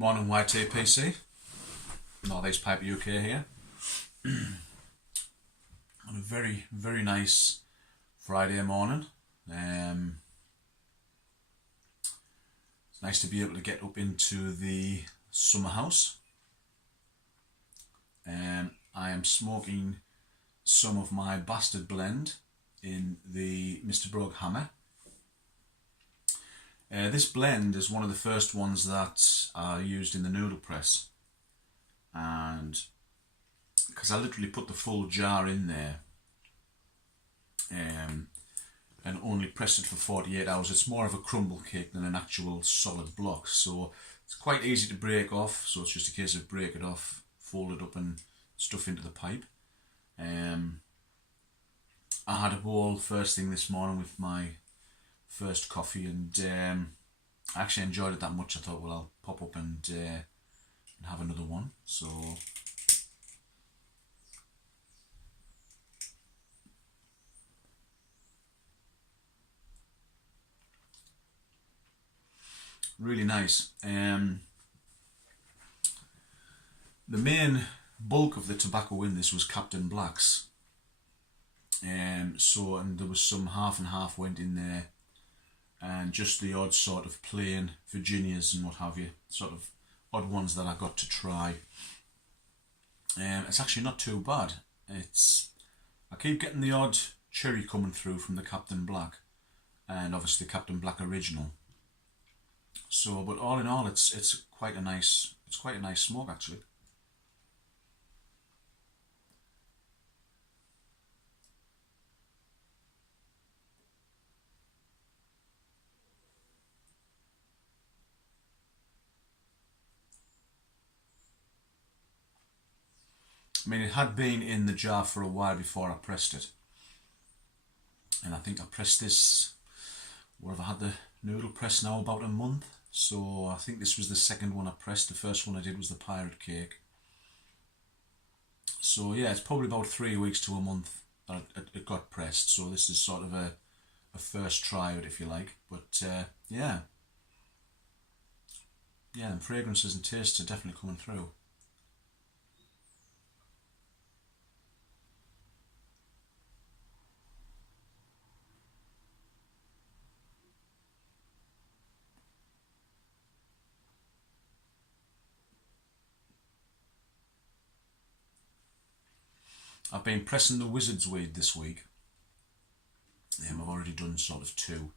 Morning YTPC, Northeast Pipe UK here. On a very, very nice Friday morning. It's nice to be able to get up into the summer house. I am smoking some of my Bastard blend in the Mr. Brogue Hammer. This blend is one of the first ones that I used in the noodle press, and because I literally put the full jar in there and only pressed it for 48 hours. It's more of a crumble cake than an actual solid block, so it's quite easy to break off. So it's just a case of break it off, fold it up and stuff into the pipe. I had a bowl first thing this morning with my first coffee, and I actually enjoyed it that much. I thought, well, I'll pop up and have another one. So really nice. The main bulk of the tobacco in this was Captain Black's, and there was some half and half went in there, and just the odd sort of plain Virginias and what have you, sort of odd ones that I got to try. It's actually not too bad. I keep getting the odd cherry coming through from the Captain Black, and obviously Captain Black Original. So, but all in all, it's quite a nice smoke actually. I mean, it had been in the jar for a while before I pressed it, and I think I pressed this, where have I had the noodle press now, about a month. So I think this was the second one I pressed. The first one I did was the pirate cake. So yeah, it's probably about 3 weeks to a month that it got pressed. So this is sort of a first try out, if you like. But yeah, and fragrances and tastes are definitely coming through. I've been pressing the Wizard's Weed this week. I've already done sort of 2.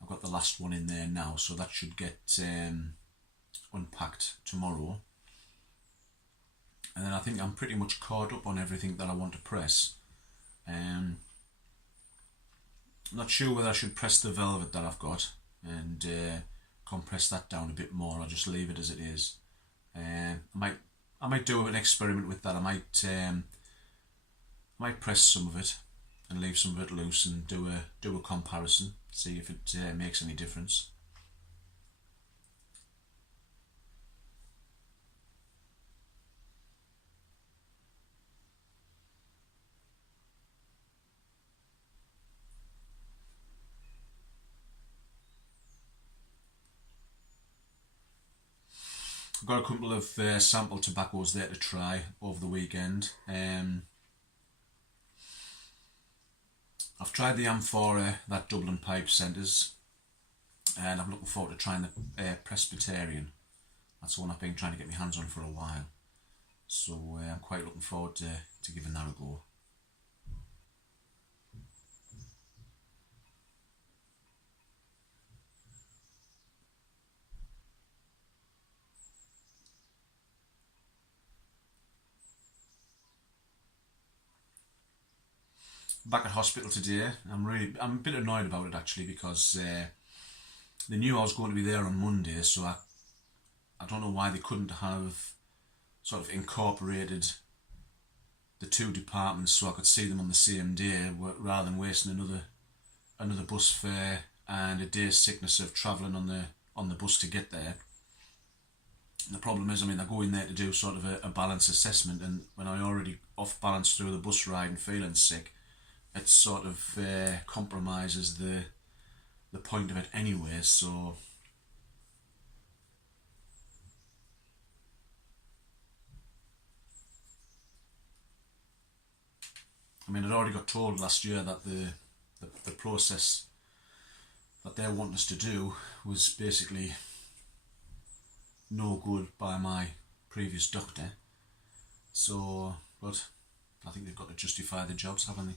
I've got the last one in there now, so that should get unpacked tomorrow. And then I think I'm pretty much caught up on everything that I want to press. I'm not sure whether I should press the Velvet that I've got and compress that down a bit more, or just leave it as it is. I might do an experiment with that. I might press some of it and leave some of it loose and do a comparison, see if it makes any difference. I've got a couple of sample tobaccos there to try over the weekend. I've tried the Amphora, that Dublin Pipe Centres, and I'm looking forward to trying the Presbyterian. That's the one I've been trying to get my hands on for a while. So I'm quite looking forward to giving that a go. Back at hospital today. I'm a bit annoyed about it actually, because they knew I was going to be there on Monday, so I don't know why they couldn't have sort of incorporated the 2 departments so I could see them on the same day, rather than wasting another bus fare and a day's sickness of travelling on the bus to get there. And the problem is, I mean, I go in there to do sort of a balance assessment, and when I already off balance through the bus ride and feeling sick, it sort of compromises the point of it anyway. So I mean, I'd already got told last year that the process that they want us to do was basically no good by my previous doctor. So, but I think they've got to justify their jobs, haven't they?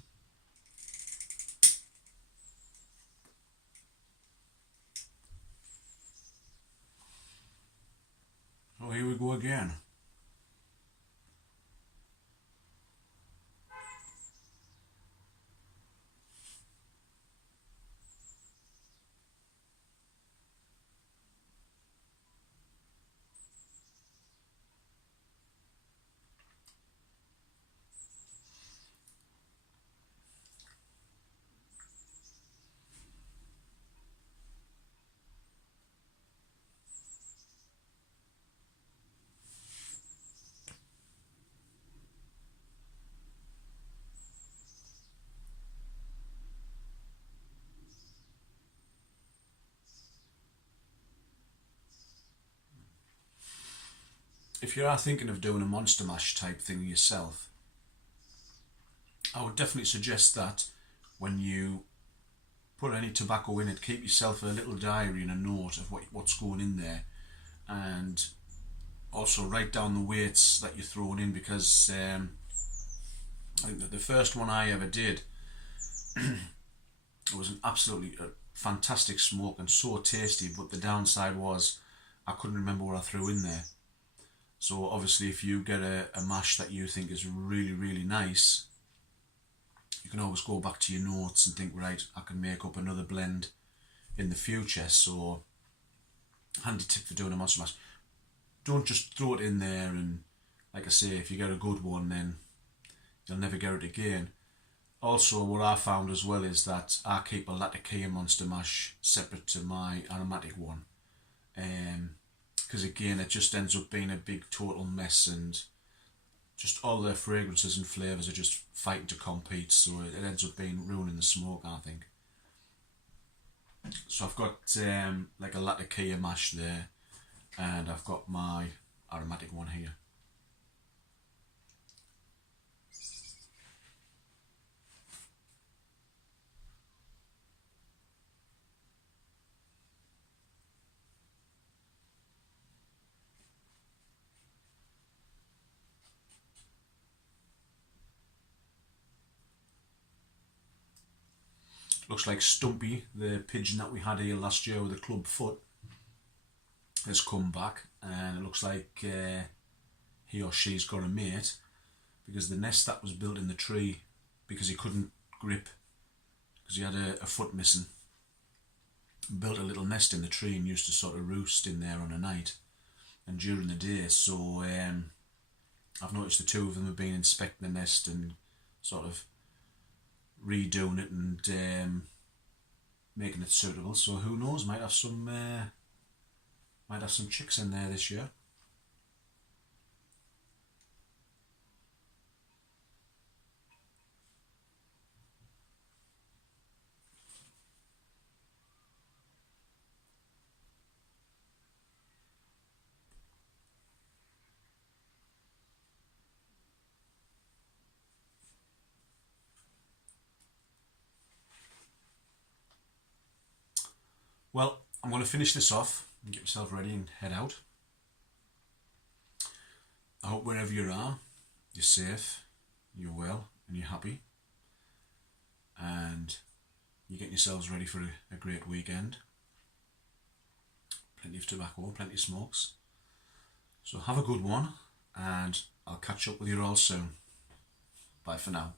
Oh, here we go again. If you are thinking of doing a Monster Mash type thing yourself, I would definitely suggest that when you put any tobacco in it, keep yourself a little diary and a note of what's going in there, and also write down the weights that you're throwing in, because I think that the first one I ever did, it was an absolutely fantastic smoke and so tasty, but the downside was I couldn't remember what I threw in there. So obviously if you get a mash that you think is really, really nice, you can always go back to your notes and think, right, I can make up another blend in the future. So handy tip for doing a Monster Mash. Don't just throw it in there, and like I say, if you get a good one, then you'll never get it again. Also, what I found as well is that I keep a Latakia Monster Mash separate to my aromatic one. Because again, it just ends up being a big total mess, and just all their fragrances and flavours are just fighting to compete, so it ends up ruining the smoke, I think. So I've got like a Latakia mash there, and I've got my aromatic one here. Looks like Stumpy, the pigeon that we had here last year with the club foot, has come back, and it looks like he or she's got a mate, because the nest that was built in the tree, because he couldn't grip, because he had a foot missing, built a little nest in the tree and used to sort of roost in there on a night and during the day. So I've noticed the two of them have been inspecting the nest and sort of redoing it and making it suitable. So who knows, might have some chicks in there this year. Well, I'm going to finish this off and get myself ready and head out. I hope wherever you are, you're safe, you're well, and you're happy, and you're getting yourselves ready for a great weekend. Plenty of tobacco, plenty of smokes. So have a good one, and I'll catch up with you all soon. Bye for now.